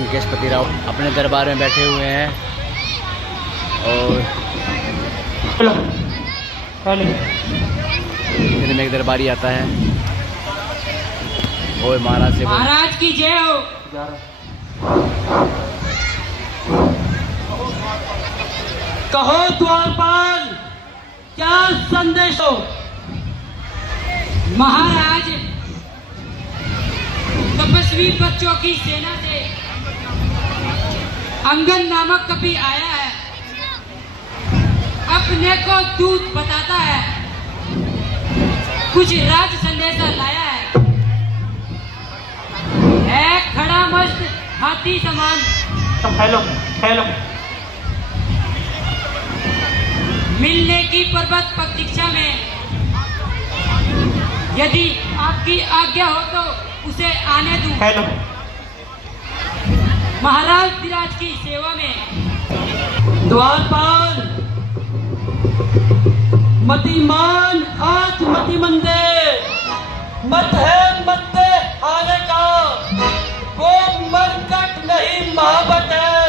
लंकेशपति राव अपने दरबार में बैठे हुए हैं और इतने में एक दरबारी आता है और महाराज से महाराज की जय हो। कहो द्वारपाल, क्या संदेश हो? महाराज, तपस्वी बच्चों की सेना से अंगन नामक कवि आया है, अपने को दूत बताता है, कुछ राज संदेशा लाया है खड़ा मस्त हाथी समान। हेलो मिलने की पर्वत प्रतीक्षा में, यदि आपकी आज्ञा हो तो उसे आने दूं। हेलो महाराज धीराज की सेवा में। द्वारपाल, मतिमान आज मति मंदे, मत है मत दे आने का, वो मरकट नहीं महाबत है,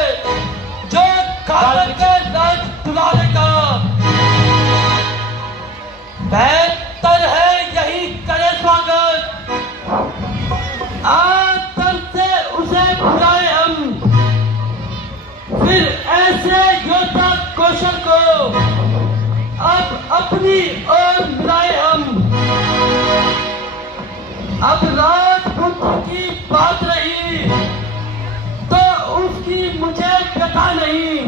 जो खालक के राज दुलारे का। बेहतर है यही करे स्वागत, आदर से उसे बुलाए हम, फिर ऐसे योद्धा कौशल को अब अपनी ओर मिलाए हम। अब राजपुत्र की बात रही तो उसकी मुझे व्यथा नहीं,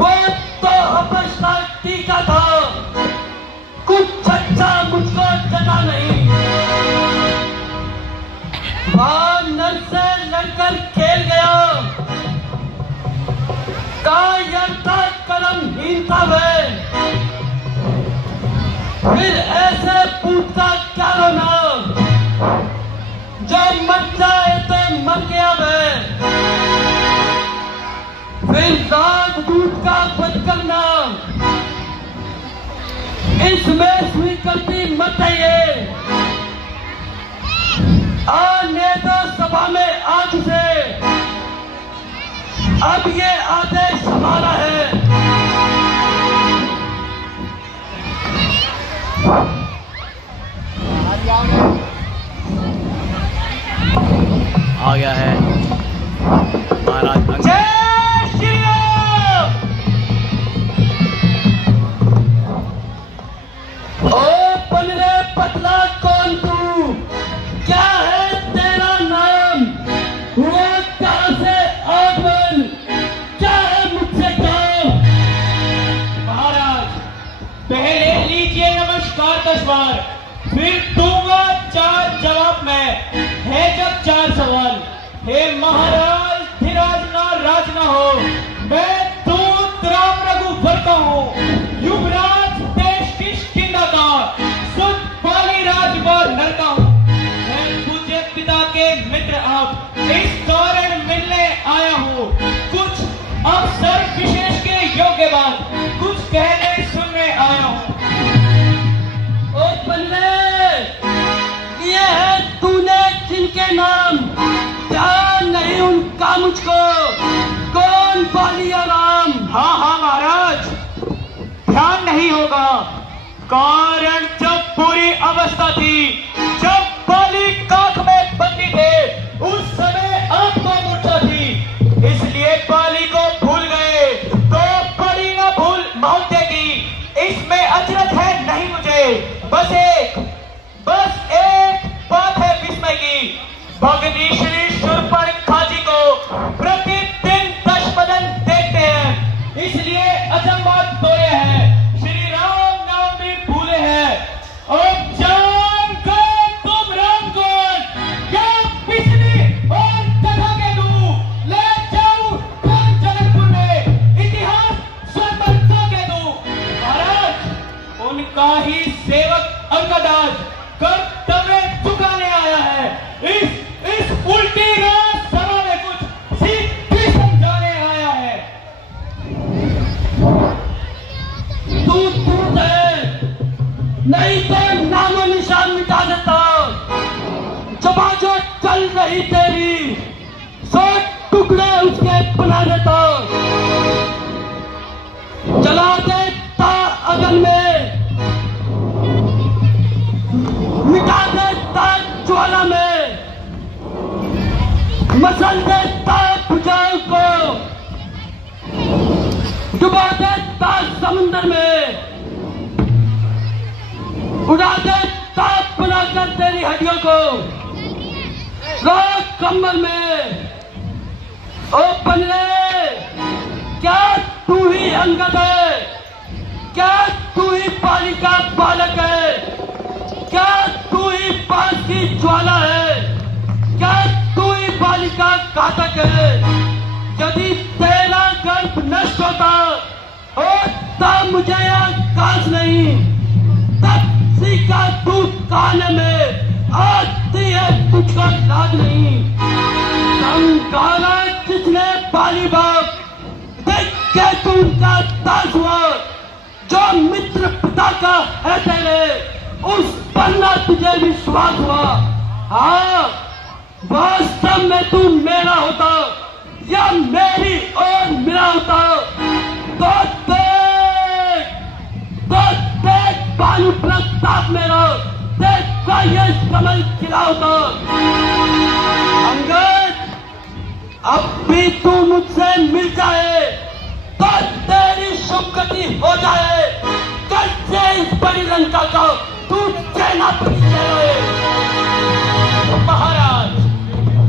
वो तो अपशक्ति का था, कुछ अच्छा मुझको जता नहीं। वानर से लड़कर खेल गया, कायरता कर्महीनता में, फिर ऐसे पूछता क्या होना, जो मर जाए तो मर गया मैं। फिर राजदूत का वध करना, इसमें स्वीकृति मत है। आने दो सभा में आज से, अब ये आदेश हमारा है। आ गया है महाराज। जय श्री राम। ओ बनरे पतला कौन तू, क्या है तेरा नाम, वो कहां से आगमन, क्या है मुझसे काम? महाराज, पहले लीजिए नमस्कार 10 बार, फिर दूंगा 4 जवाब में, है जब 4 सवाल। हे महाराज, धीराज ना राज ना हो, मैं दूत राम रघुवर का हूँ, युवराज देश किष्किंधा का, सुत पाली राजवर नर का हूँ। मैं पूज्य पिता के मित्र आप, इस कारण मिलने आया हूँ, कुछ अवसर विशेष के योग्य बात, कुछ कहने सुनने आया हूँ। ओ बल्ले, ये है तूने जिनके नाम, ध्यान नहीं उनका मुझको, कौन बालिया राम? हाँ महाराज, ध्यान नहीं होगा, कारण जब पूरी अवस्था थी, जब बाली काख में बंदी थे, उस समय आपको मूर्छा थी, इसलिए बाली को भूल गए, तो बड़ी ना भूल मौत देगी, इसमें अचरज है नहीं मुझे। बस एक बात है विस्मय की, भगनी श्री शूर्पणखा जी को प्रतिदिन दशबदन देखते हैं, इसलिए अचंभा तोड़े हैं, श्री राम नाम भी भूले हैं, और जान कर बना देता, जला देता अगन में, मिटा देता ज्वाला में, मसल देता बुझाऊ को, डुबा देता समुद्र में, उड़ा देता बनाकर तेरी हड्डियों को राख कम्बल में। ओ बंदे, क्या तू ही अंगद है? क्या तू ही पानी का बालक है? क्या तू ही पास की ज्वाला है? क्या तू ही बालिका घातक है? यदि तेरा गर्भ नष्ट होता मुझे आकाश नहीं, तब सीखा तू कान में आती है तुझको लाज नहीं। संगाला किसने पाली बाप, देख के तू उनका दास हुआ, जो मित्र पिता का है तेरे, उस पर ना तुझे विश्वास हुआ। हाँ, वास्तव में तू मेरा होता या मेरी और मेरा होता, तो देख बालू प्रताप मेरा, देख का ये कमल खिला होता। अंगद, अब भी तू मुझसे मिल जाए तो तेरी शुभ गति हो जाए। कल से इस बड़ी लंका का तू सेनापति है। महाराज,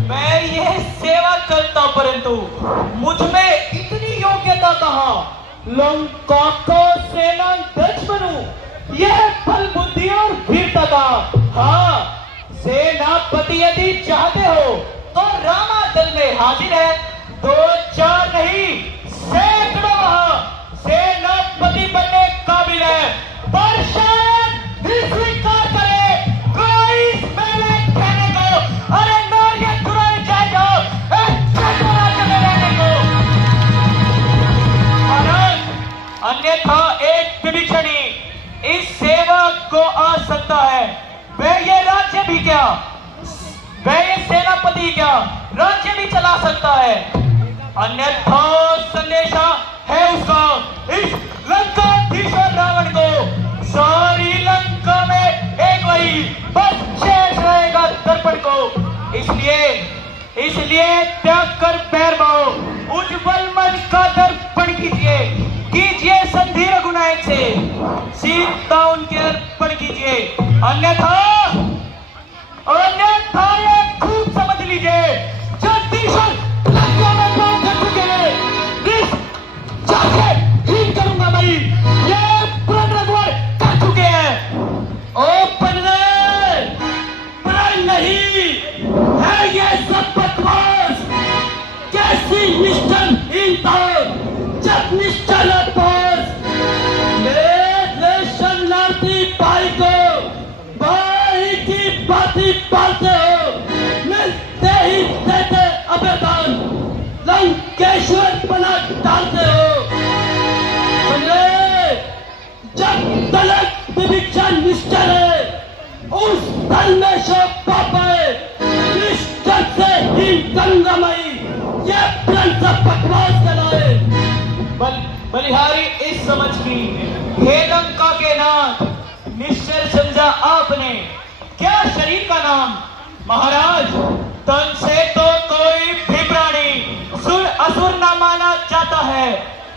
मैं यह सेवा करता, परंतु मुझ में इतनी योग्यता कहाँ? लंका को सेनाध्यक्ष बनूं, यह बल बुद्धि और वीरता का। हाँ, सेनापति यदि चाहते हो तो रामा दल में हाजिर है, 2-4 नहीं सैकड़ों सेनापति बनने काबिल है, पर शायद स्वीकार करे कोई इस मेले कहने को, अरे नारिया चुराए जाए जाओ रहने को। अन्यथा एक विभीषणी इस सेवा को आ सकता है। वह ये राज्य भी क्या, वह ये सेनापति क्या, राज्य भी चला सकता है। अन्यथा संदेशा है उसका इस लंकाधीश्वर रावण को, सारी लंका में एक वही बस शेष रहेगा दर्पण को। इसलिए त्याग कर पैर बाओ, उज्जवल मन का दर्पण कीजिए संधि रघुनायक से, सीता उनके अर्पण कीजिए। अन्यथा ये खूब समझ लीजिए, जगदीश्वर लंका में कौन कर चुके हैं, जाके हीन करूंगा भाई, ये प्रण रघुवर कर चुके हैं। ओ बंदे, प्रण नहीं है ये सब बकवास। कैसी निष्ठन हीनता, जब निष्ठन पास मेरे शरणार्थी भाई को भाई की बाती पालते हो, मिलते ही देते अबेदान, लंकेश्वर बना डालते हो। जब तलक विभीषण निष्ठर है, उस दल में शोक पाप है, निष्ठर से ही गंगामयी ये प्रण सब बकवास कराए। बलिहारी इस समझ की, हे लंका के नाथ, निश्चर समझा आपने, क्या शरीर का नाम? महाराज, तन से तो कोई भी प्राणी सुर असुर न माना जाता है,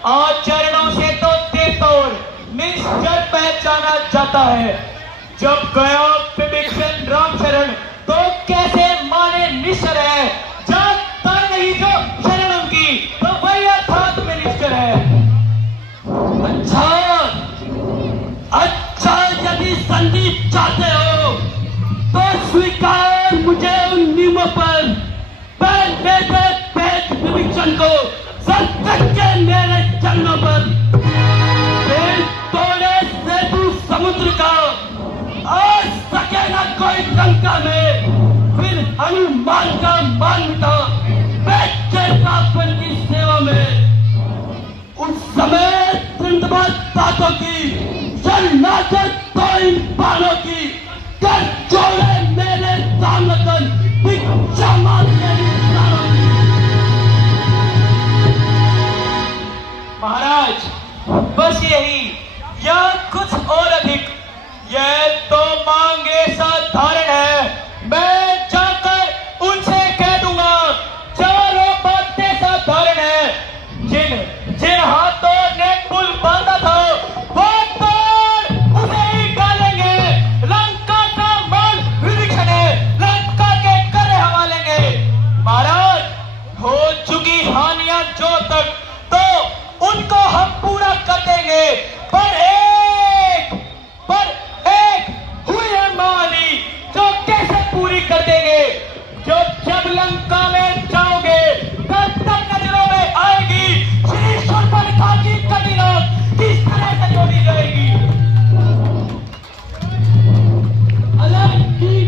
आचरणों से तो तेतोड़ निश्चर पहचाना जाता है। जब गया विभीषण राम शरण, तो कैसे माने निश्चर है, जानता नहीं जो शरण उनकी, तो वही अर्थात में निश्चर है। अच्छा, यदि संधि चाहते हो तो स्वीकार मुझे उन नियमों पर, पहले पेट विभीषण को संकट के मेरे चरणों पर, फिर तोड़े सेतु समुद्र का, आ सके न कोई लंका में, फिर हनुमान का मान मिटा की सेवा में। उस समय तातों की शरणागत तो इन बालों की, कर जोड़े मेरे सामने भिक्षा मांग मेरी प्राणों की।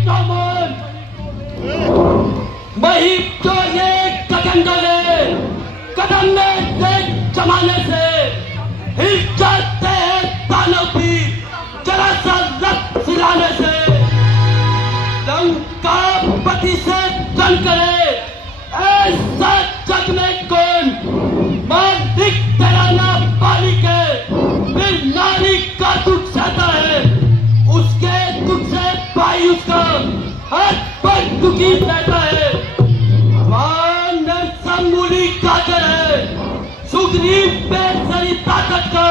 तो मन वही जो ये कदम डाले, कदम में देख जमाने से हिल जाते हैं तानव भी जरा सा रक्त सिलाने से। लंका पति से जंग करे ऐसा जग में कौन, मालिक तेरा नाम पाली के फिर नारी का दुख सहता है, उसके दुख से भाई उसका हर पल दुखी रहता है। मूली काजर है सुग्रीव पे सारी ताकत का,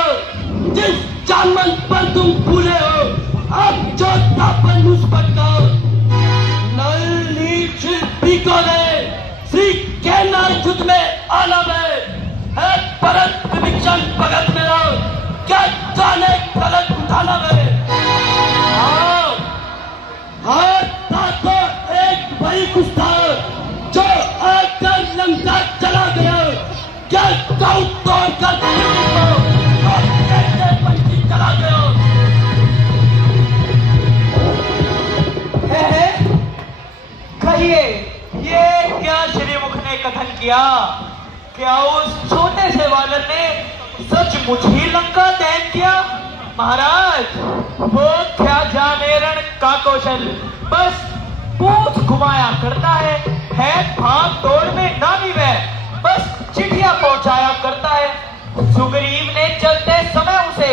जिस जामन पर तुम भूले हो अब जो तापन मुस्बत का। नल नीच पीको ने श्री के नार जुट में आना है परत विभीषण भगत मेरा, क्या जाने गलत उठाना है। हाँ तो एक भाई कुछ था जो आकर लंका चला गया, क्या गाँव तोड़कर पंछी चला गया। कहिए ये क्या श्रीमुख ने कथन किया? क्या उस छोटे से बालक ने सचमुच ही लंका दहन किया? महाराज वो क्या जाने रण का कौशल, बस पूछ घुमाया करता है भाग दौड़ में नामी वह, बस चिट्ठियां पहुंचाया करता है। सुग्रीव ने चलते समय उसे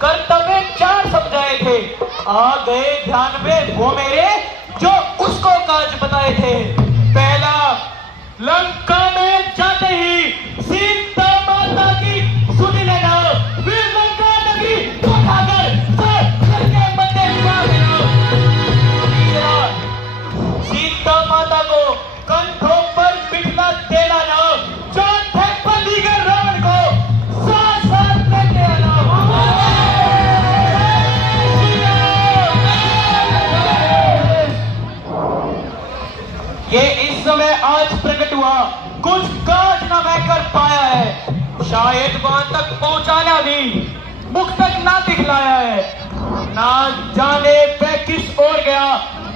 कर्तव्य 4 समझाए थे, आ गए ध्यान में वो मेरे जो उसको काज बताए थे। पहला, लंका में जाते ही सीता माता की सुन लेना, फिर लंका नगरी उठाकर करके मध्य विवाह देना। सीता माता को कंधों पर बिठला देना ना, चौथे बंदी कर रावण को साथ साथ लेके आना। ये इस समय आज प्रकट हुआ, कुछ काज न मैं कर पाया है, शायद वहां तक पहुंचाना भी मुख तक ना दिखलाया है। ना जाने वह किस ओर गया,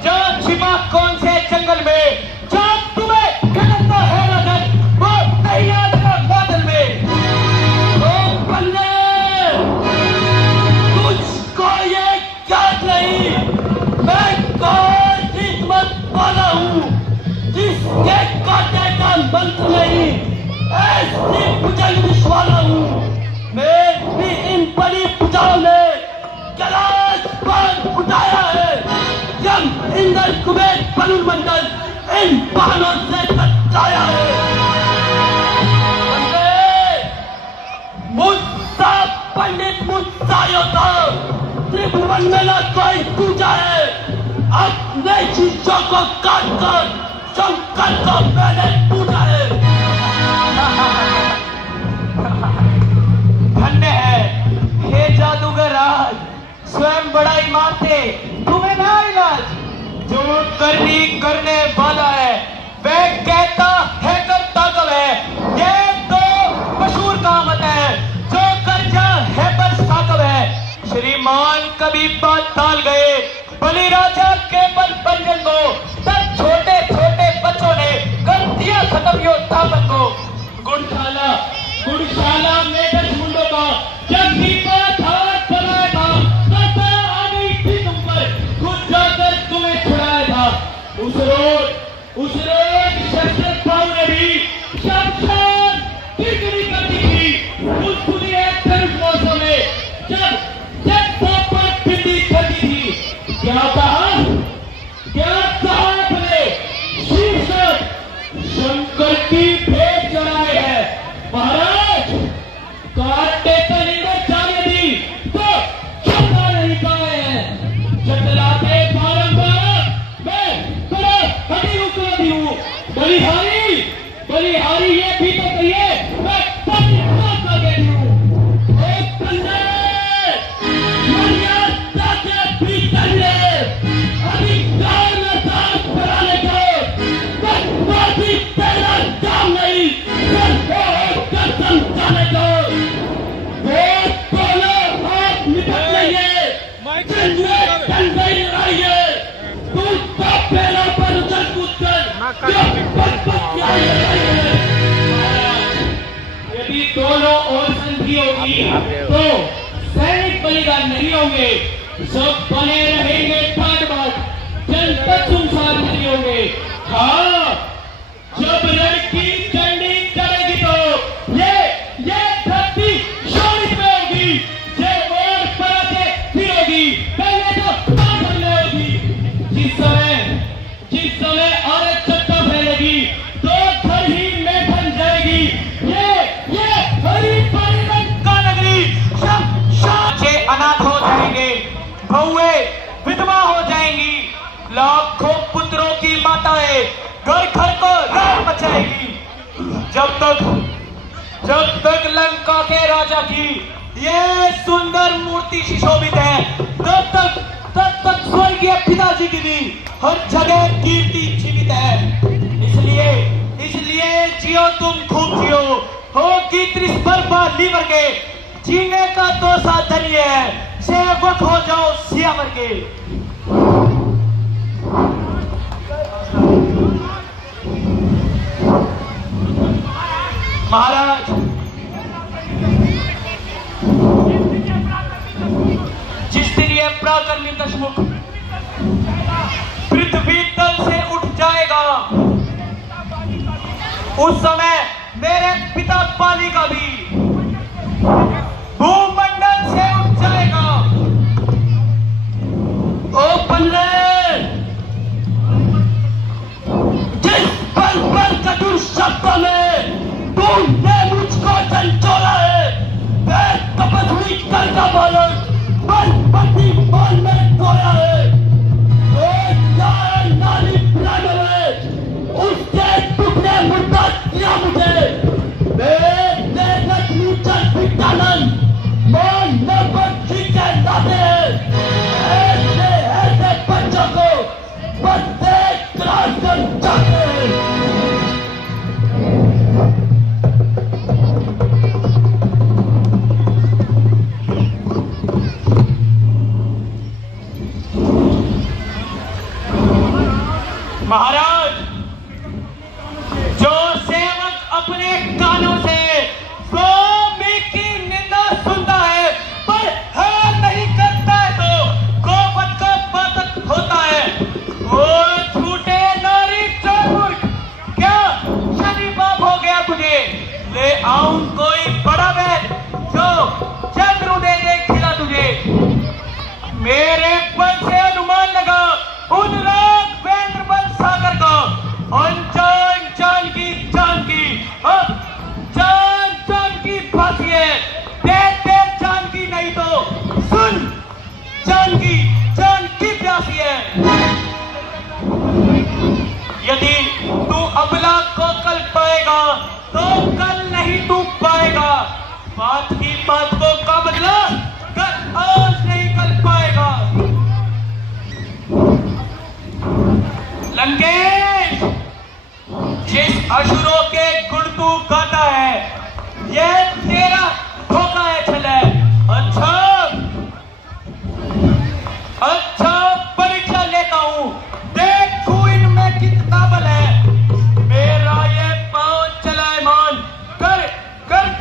जा छिपा कौन से जंगल में, जा तुम्हें खटकता है राजन वो तैयार बादल में। ओ बल्ले तुझको ये याद नहीं मैं कौन हिम्मत वाला हूँ, जिसके काटे का मंत्र नहीं ऐसी भुजंग विश्वाला हूँ। मैं भी इन बड़ी भुजाओं ने कैलाश पर उठाया है, यम इंद्र कुबेर वरुण मंडल इन बाणों से बचाया है। मुझसा पंडित मुझसा योद्धा त्रिभुवन में न कोई पूजा है, अपने चीजों को काट कर शंकर को मैंने पूजा है। धन्य है हे जादूगर राज, स्वयं बड़ाई मारते तुम्हें ना इलाज, जो करने वाला है वह कहता है करता कब है, ये तो मशहूर कहावत है, जो कर्जा है बरसा कब है। श्रीमान कभी बात टाल गए बलि राजा के बल पंजन को, तब छोटे छोटे बच्चों ने कर दिया खत्म योद्धापन को। गुड़शाला में 10 मुंडों का जब दीपा हाथ बनाया था, तब आ गई थी तुम पर, खुद जाकर तुम्हें छुड़ाया था। उस रोज शस्त्रपाल ने भी शमशान कितनी करती थी, उस खुदी धनुष मौसम में जब पर पिंडी करती थी। क्या कहा आपने? शीर्षक शंकर की भेंट चढ़ाए है। महाराज काटे तो नहीं जाने दी तो चलना नहीं पाए हैं, चतराते बारंबार मैं बड़ा हटी उकराती हूँ। बलिहारी ये भी तो कहिए मैं सच कहती हूँ। बेलों पर उछल कूदकर क्यों पग-पग याद लगाएंगे? यदि दोनों ओर संधि होगी तो सैनिक बलिदान नहीं होंगे, सब बने रहेंगे ठाट बाट, जनपद सुनसान नहीं होंगे। हाँ, जब लड़की चंडी चलेगी तो ये धरती शोणित में होगी, ये मोड़ पर से फिरोगी, पहले तो पागल में होगी। जिस समय औरत सत्ता फैलेगी तो घर ही में बन जाएगी ये हरी भरी लंका नगरी। बच्चे अनाथ हो जाएंगे, बहुएं विधवा हो जाएंगी, लाखों पुत्रों की माताएं घर घर को रात मचाएगी। जब तक लंका के राजा की ये सुंदर मूर्ति सुशोभित है, तब तक स्वर्गीय पिताजी की भी हर जगह कीर्ति जीवित है। इसलिए जियो, तुम खूब जियो, होगी त्रिस्पर्धा लीवर के, जीने का तो साधन ये है, सेवक हो जाओ सियावर के। महाराज, जिस दिन ये प्राकर्मी दशमुख पृथ्वी तल से उठ जाएगा, उस समय मेरे पिता पाली का भी भूमंडल से उठ जाएगा। ओ पन्ने, जिस पल कटु शब्दों में तुमने मुझको झंझोला है, मैं तपस्वी कल का बालक बनपति मान में खोया है। नारी प्राण में उसके टुकड़े मुर्दा किया मुझे, मेरे लक्ष्मी चल पिटानन मान न बच्ची के लाते हैं। ऐसे बच्चों को बच्चे क्रास कर जाते हैं। महाराज, जो सेवक अपने कानों से स्वामी की निंदा सुनता है पर हाँ नहीं करता है तो गोपत का पातक होता है। वो झूठे नारी चौमुख, क्या शनि पाप हो गया तुझे? ले आऊं कोई बड़ा बैल जो चंद्र उदय दे खिला तुझे। मेरे बल से अनुमान लगा उन राग वेंद्र बल सागर का, जान की फांसी है, दे जान की, नहीं तो सुन जान की प्यासी है। यदि तू अबला को कल पाएगा तो कल नहीं तू पाएगा। बात की बात को का बदला कल आज नहीं कल पाएगा। लंकेश, जिस असुरों के गुण तू गाता है, ये तेरा धोखा है छले। अच्छा परीक्षा लेता हूं, देखूं इनमें कितना बल है। मेरा ये पांव चलायमान कर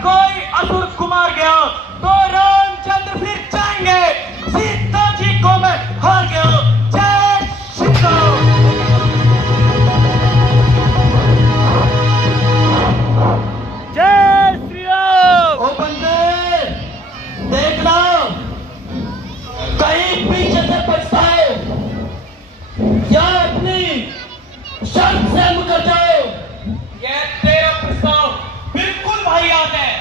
कोई असुर कुमार गया तो रामचंद्र फिर जाएंगे। सीता जी को मैं हार गया। जय श्री राम। जय श्री राम। ओ बंदे, देखना कहीं पीछे से पछताए या अपनी शर्त से मुकर जाओ। ये तेरा प्रस्ताव बिल्कुल वाहियात है।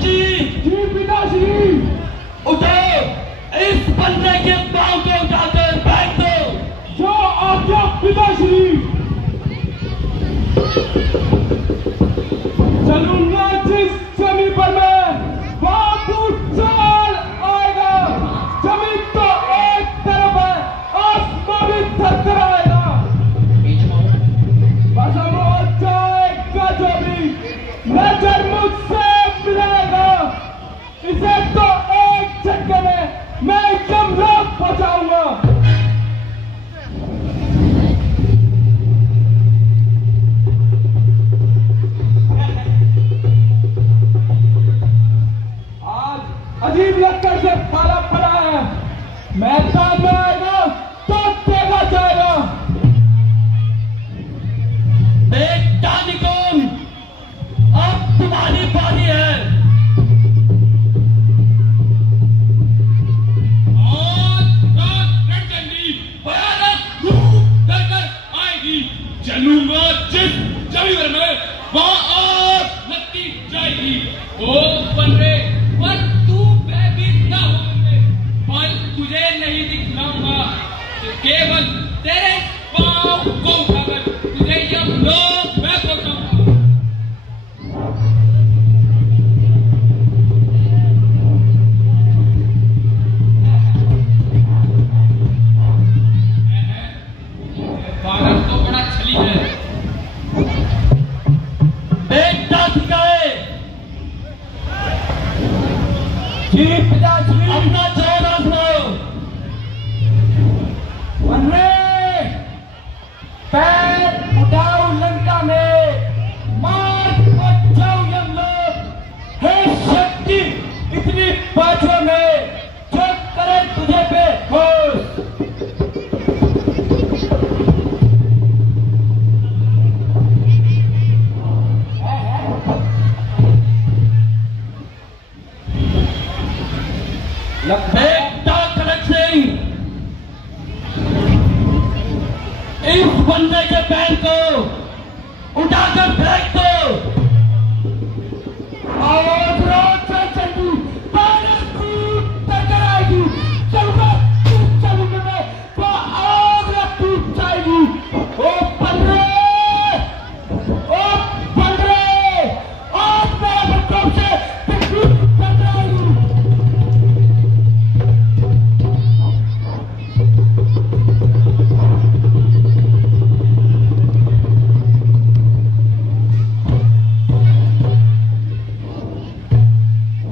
जी पिताश्री, उठो, इस बंदे के पांव को उठाकर बैठ दो। जो आज्ञा पिताश्री। चलूंगा जिस जमीन पर मैं, वहां तू चल आएगा। जमीन तो एक तरफ है, आसमान भी थरथर आएगा। मैदान में आएगा तो देखा जाएगा। बेटा निकुंज, अब तुम्हारी बारी है। चलूंगा जिस जमीन में वहां आग लगती जाएगी। ओ बंदे, पर तू भयभीत ना हो, बल तुझे नहीं दिखलाऊंगा, केवल तेरे पांव को उठाकर तुझे यमलोक में पहुंचाऊंगा। बालक तो बड़ा छली है। बेटा दिखाए जी पिताश्री, अपना चौदह सुनाओ। बंदे, पैर उठाओ लंका में, मार बचाओ यमलोक। हे शक्ति इतनी बाजू में, जो करे तुझे पे होश। बेटा कनक सिंह, इस बंदे के पैर को उठाकर फेंक दो। और रोज से चलती बारिश टूट कर आएगी, चलूंगा चलूंगा मैं तो आग टूट जाएगी। ओ बंदे, आज मेरे बच्चों से तकलीफ कर आएगी।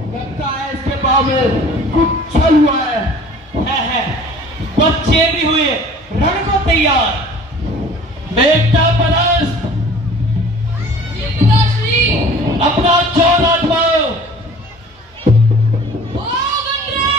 लगता है इसके पाँव में कुछ छल हुआ है। बच्चे भी हुए, रण को तैयार। बेटा परस, अपना चौदह दबाओ। बहुत बढ़िया।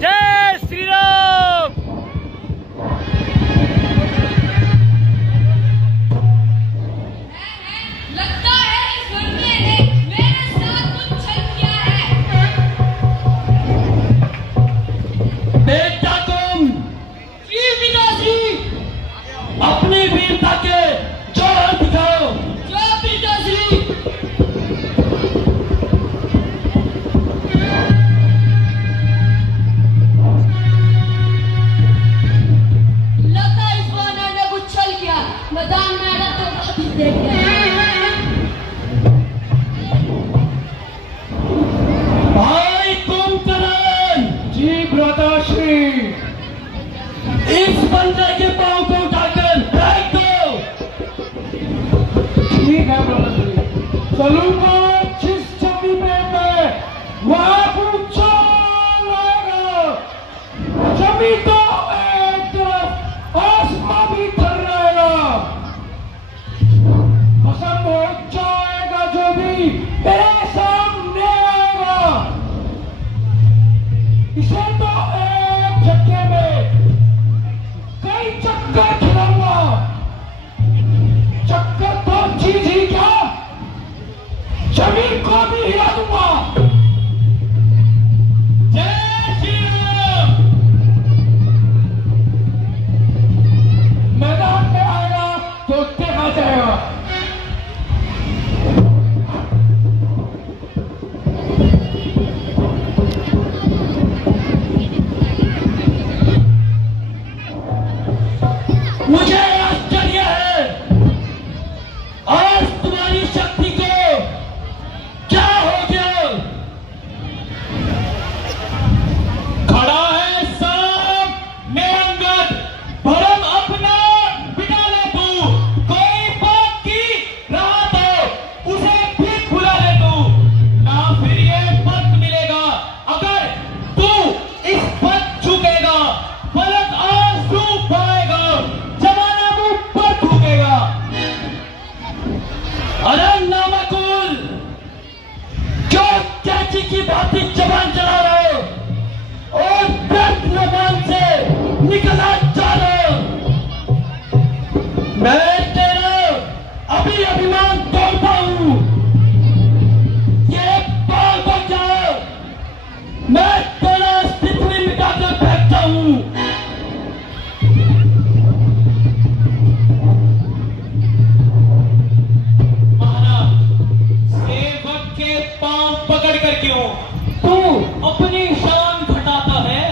जय श्री राम। लगता है इस बंदे ने मेरे साथ कुछ छल किया है। बेटा तुम जी पिताश्री, अपनी वीरता के जोहर दिखाओ। जो पिताश्री। लगता है इस बंदे ने कुछ छल किया, मैदान में आना तो बहुत ही देख गया। भाई तुम करण, जी भ्राताश्री, इस बंदे के पांव को उठाकर फेंक दो। ठीक है भ्राताश्री, चलूंगा जिस जमीन में मैं वहां पूछा लाएगा। जमीन तो एक तरफ, आसमां भी थर रहेगा। खत्म हो जाएगा जो भी मेरे सामने आएगा। इसे तो एक झटके में कई चक्कर खिलाऊंगा। चक्कर तो चीज ही क्या, जमीन को भी हिला दूंगा। जय श्री राम। मैदान में आएगा तो देखा जाएगा। निकला जानो। मैं तेरा अभी अभिमान तोड़ता हूँ। ये बाल बच जाओ, मैं तेरा अस्तित्व मिटाकर फेंकता हूँ। महाराज, सेवक के पांव पकड़ कर क्यों तू अपनी शान घटाता है?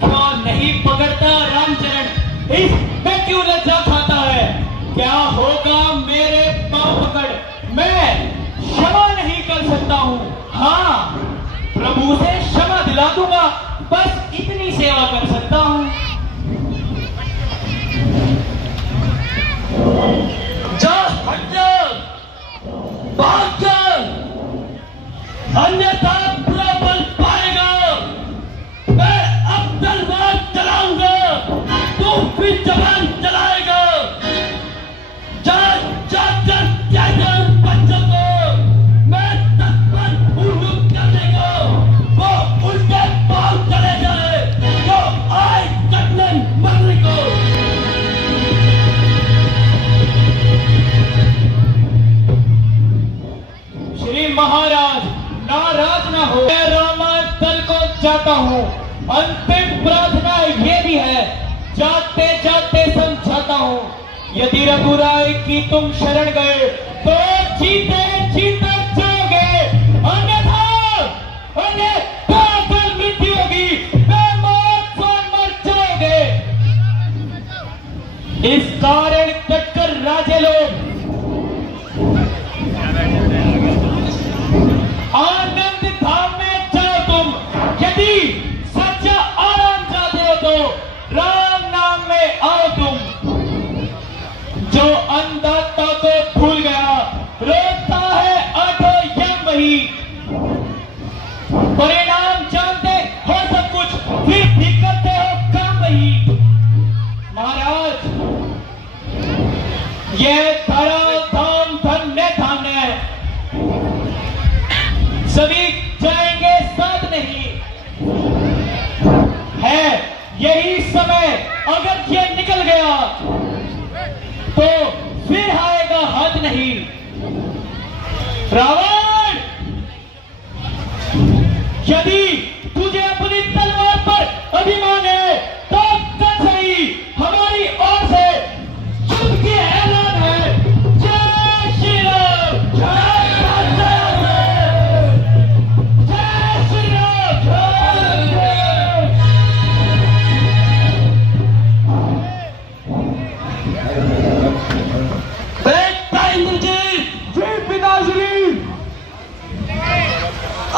क्या नहीं पकड़ता रामचरण? इस पे क्यों लज्जा खाता है? क्या होगा मेरे पांव पकड़? मैं क्षमा नहीं कर सकता हूँ। हाँ, प्रभु से क्षमा दिला दूंगा, बस इतनी सेवा कर सकता हूँ। जा हट जा, भाग जा, अन्यथा बुरा बल पाएगा। मैं अब तलवार चलाऊंगा, तू फिर जवान चलाएगा। जा जा कर क्या बच्चों को मैं तत्पर उल्लू कर देगा। वो उल्टे पांव चले जाए तो आए कटने मरने को। श्री महाराज, नाराज ना हो, मैं रामायण तल को जाता हूँ। अंतिम प्रार्थना ये भी है, जाते जाते समझाता हूँ, यदि रघुराय की तुम शरण गए तो जीते जीते जाओगे, अन्यथा कल मृत्यु होगी, बेमौत मर जाओगे। इस कारण कटकर राजे लोग आनंद धाम में जाओ तुम। यदि सच्चा आराम चाहते हो तो राम नाम में आओ तुम। जो अन्नदाता को भूल गया, रोता है आठों यम वही। परिणाम जानते हो सब कुछ, फिर भी करते हो काम वही। महाराज, ये धरा धाम धन्य धान्य है, सभी जाएंगे साथ नहीं है। यही समय अगर ये निकल गया तो फिर आएगा हाथ नहीं। रावण, यदि तुझे अपनी तलवार पर अभिमान है तो कर सही, हमारी ओर से युद्ध की ऐलान है। जय श्री राम, जय राम, जय श्री राम, जय। बेटा इंद्रजीत, जी पिताश्री,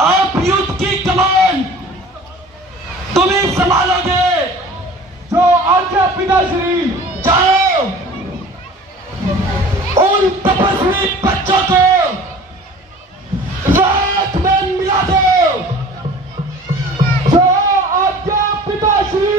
आप युद्ध की कमान तुम ही संभालोगे। जो आज्ञा पिताश्री। जाओ, उन तपस्वी बच्चों को रात में मिला दो। जो आज्ञा पिताश्री।